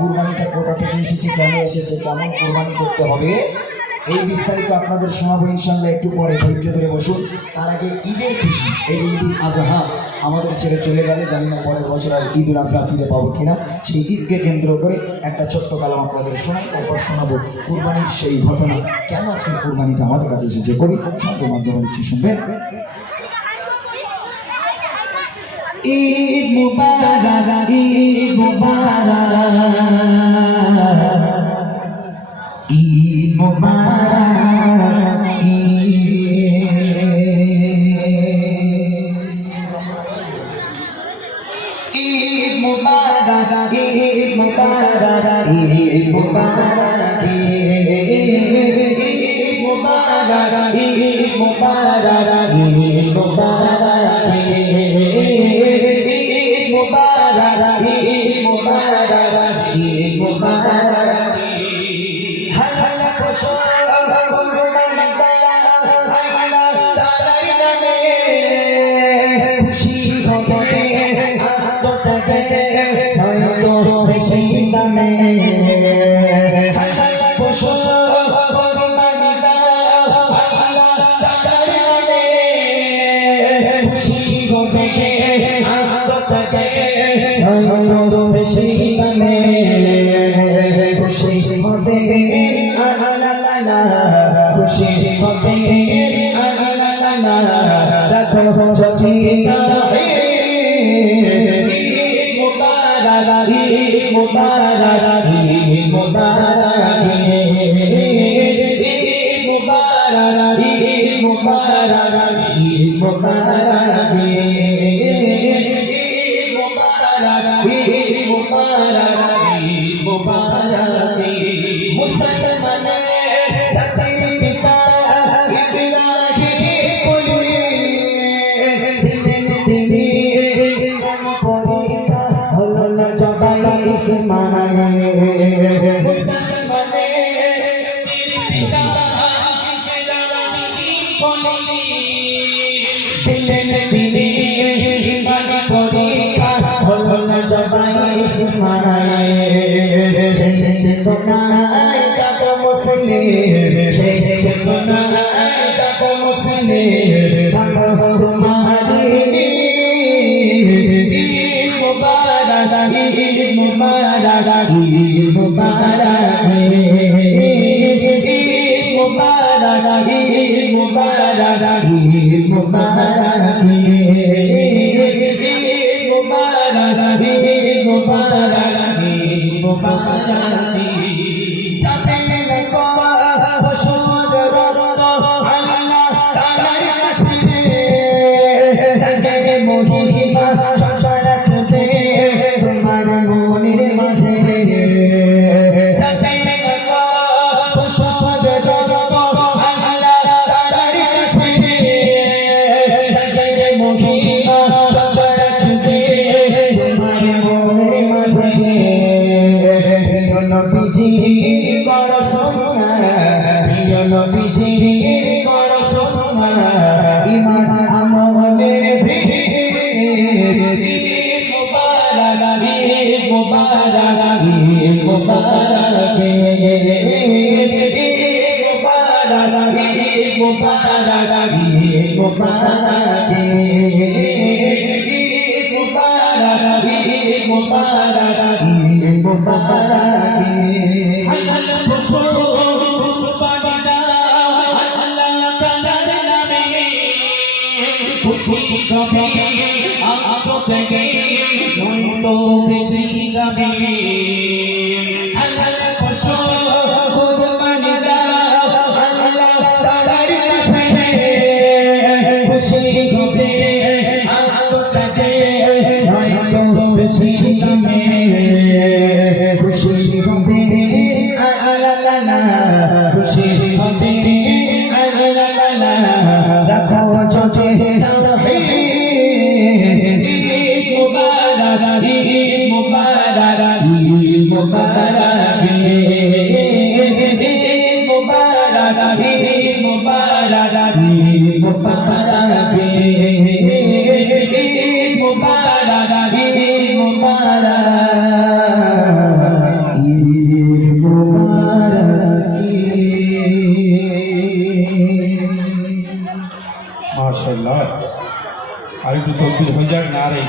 কুরবানিটা কেন এসেছে, কেমন কুরবানি করতে হবে, এই বিস্তারিত আপনাদের শোনাবো ইনশাল্লাহ একটু পরে, ধৈর্য ধরে বসুন। তার আগে ঈদের খুশি, এই ঈদুল আজহা আমাদের ছেড়ে চলে গেলে, জানি না পরের বছর আর ঈদুল আজহা ফিরে পাবো কিনা। সেই ঈদকে কেন্দ্র করে একটা ছোট্ট কালাম আপনাদের শোনাই, তারপর শোনাবো কুরবানির সেই ঘটনা। কেন আজকে কুরবানিটা আমাদের কাছে এসেছে? কবি শব্দ মাধ্যমে শুনবেন। ঈদ عنهم سكينا مبارك مبارك مبارك Amen. मुबारक ईद मुबारक ईद मुबारक ईद मुबारक ईद मुबारक ईद मुबारक ईद मुबारक ईद मुबारक মোহিনী মা সদা রাখবে তোমার মনের নবীজির করসমা ইমান আমলের ভিড় মুবারক মুবারক মুবারক মুবারক মুবারক মুবারক 都变谁寻常记 मुबारक ईद मुबारक ईद मुबारक ईद मुबारक ईद मुबारक ईद मुबारक ईद मुबारक ईद मुबारक ईद मुबारक माशाल्लाह अभी तो तकबीर हो जाए नारे